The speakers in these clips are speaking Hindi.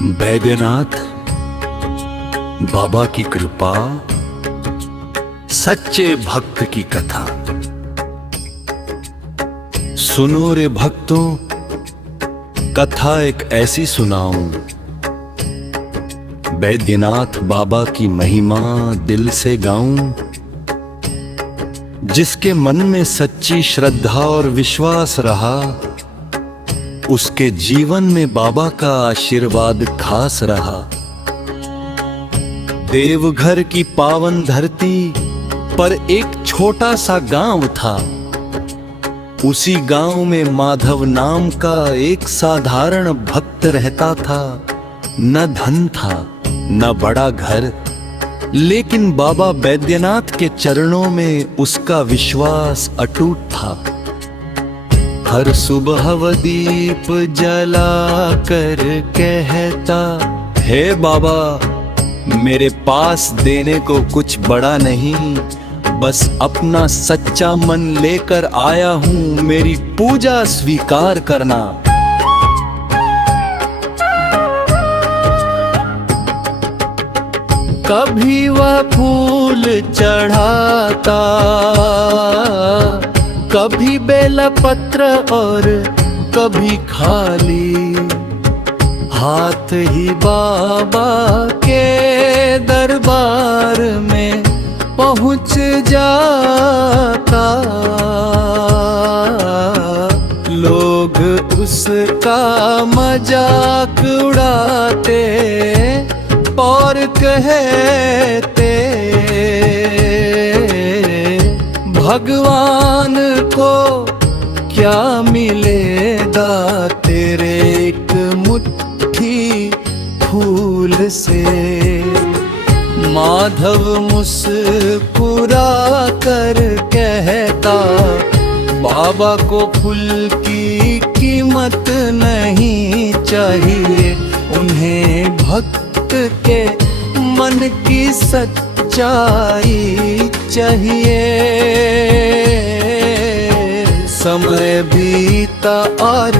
बैद्यनाथ बाबा की कृपा, सच्चे भक्त की कथा। सुनो रे भक्तों, कथा एक ऐसी सुनाऊं, बैद्यनाथ बाबा की महिमा दिल से गाऊं। जिसके मन में सच्ची श्रद्धा और विश्वास रहा, उसके जीवन में बाबा का आशीर्वाद खास रहा। देवघर की पावन धरती पर एक छोटा सा गांव था। उसी गांव में माधव नाम का एक साधारण भक्त रहता था। न धन था न बड़ा घर, लेकिन बाबा बैद्यनाथ के चरणों में उसका विश्वास अटूट था। हर सुबह वो दीप जला कर कहता, हे बाबा मेरे पास देने को कुछ बड़ा नहीं, बस अपना सच्चा मन लेकर आया हूं, मेरी पूजा स्वीकार करना। कभी वह फूल चढ़ाता, कभी बेलपत्र और कभी खाली हाथ ही बाबा के दरबार में पहुंच जाता। लोग उसका मजाक उड़ाते और कहते, भगवान को क्या मिलेगा तेरे एक मुट्ठी फूल से। माधव मुस्कुरा कर कहता, बाबा को फूल की कीमत नहीं चाहिए, उन्हें भक्त के मन की सच्चाई चाहिए। समय बीता और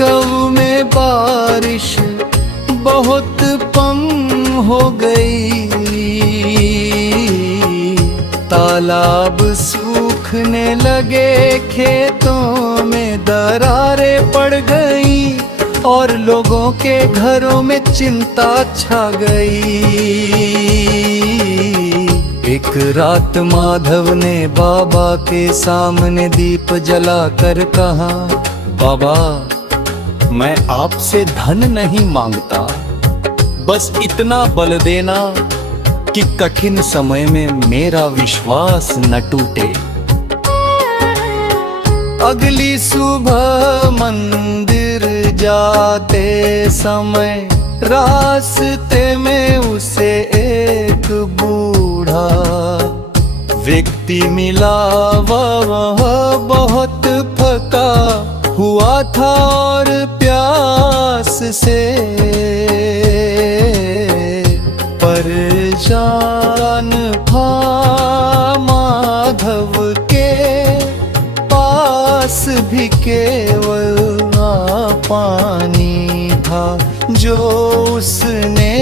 गाँव में बारिश बहुत कम हो गई। तालाब सूखने लगे, खेतों में दरारें पड़ गई और लोगों के घरों में चिंता छा गई। एक रात माधव ने बाबा के सामने दीप जलाकर कहा, बाबा मैं आपसे धन नहीं मांगता, बस इतना बल देना कि कठिन समय में मेरा विश्वास न टूटे। अगली सुबह मंदिर जाते समय रास्ते में उसे एक बूढ़ा व्यक्ति मिला। वह बहुत थका हुआ था और प्यास से परेशान था। माधव के पास भी केवल पानी था, जो उसने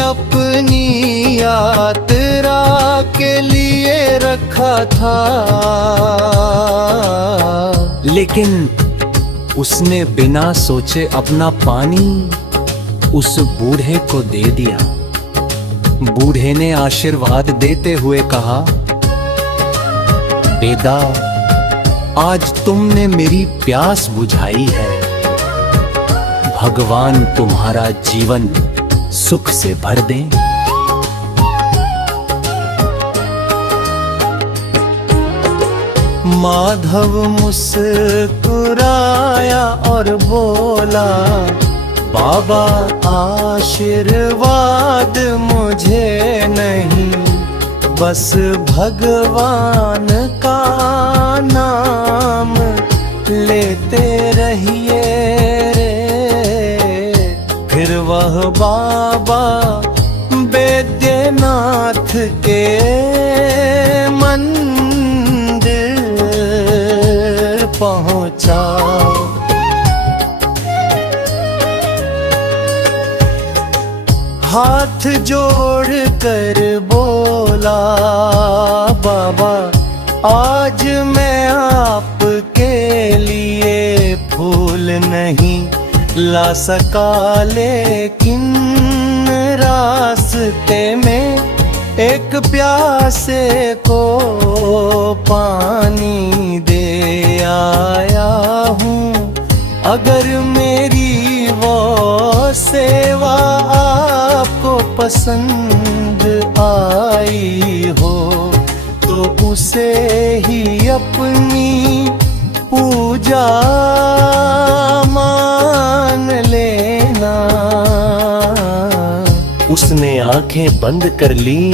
अपनी यात्रा के लिए रखा था। लेकिन उसने बिना सोचे अपना पानी उस बूढ़े को दे दिया। बूढ़े ने आशीर्वाद देते हुए कहा, बेदा आज तुमने मेरी प्यास बुझाई है, भगवान तुम्हारा जीवन सुख से भर दे। माधव मुस्कुराया और बोला, बाबा आशीर्वाद मुझे नहीं, बस भगवान का नाम लेते रहिए रे। फिर वह बाबा बैद्यनाथ के मंदिर पहुंचा। हाथ जोड़ कर बोला, बाबा आज मैं आपके लिए फूल नहीं ला सका, लेकिन रास्ते में एक प्यासे को पानी दे आया हूँ। अगर मेरी वो सेवा आपको पसंद आई हो तो उसे ही अपनी पूजा मान लेना। उसने आंखें बंद कर ली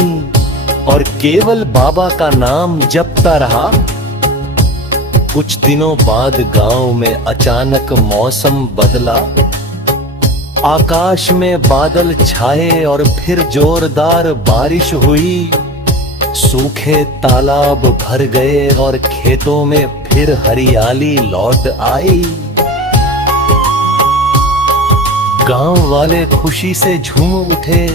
और केवल बाबा का नाम जपता रहा। कुछ दिनों बाद गांव में अचानक मौसम बदला। आकाश में बादल छाए और फिर जोरदार बारिश हुई। सूखे तालाब भर गए और खेतों में फिर हरियाली लौट आई। गांव वाले खुशी से झूम उठे,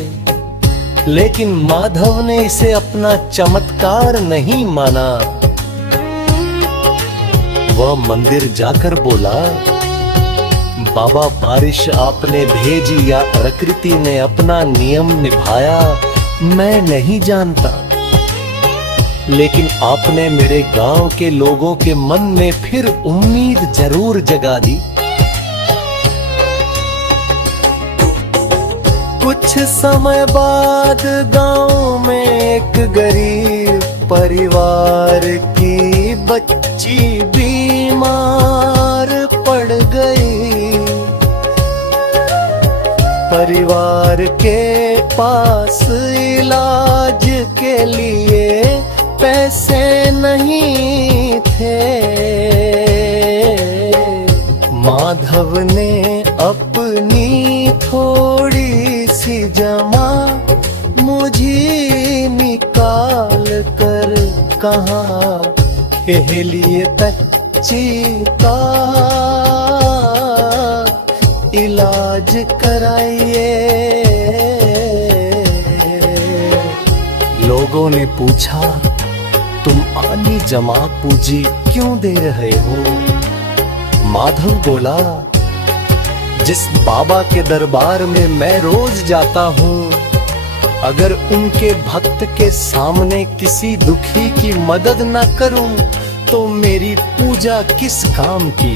लेकिन माधव ने इसे अपना चमत्कार नहीं माना। वह मंदिर जाकर बोला, बाबा बारिश आपने भेजी या प्रकृति ने अपना नियम निभाया मैं नहीं जानता, लेकिन आपने मेरे गांव के लोगों के मन में फिर उम्मीद जरूर जगा दी। कुछ समय बाद गांव में एक गरीब परिवार की बच्ची बीमार पड़ गई। परिवार के पास इलाज के लिए पैसे नहीं थे। माधव ने अपनी थोड़ी सी जमा मुझे निकाल कर कहा के लिए बच्ची का इलाज कराइए। लोगों ने पूछा, तुम आनी जमा पूंजी क्यों दे रहे हो? माधव बोला, जिस बाबा के दरबार में मैं रोज जाता हूँ, अगर उनके भक्त के सामने किसी दुखी की मदद न करूं तो मेरी पूजा किस काम की।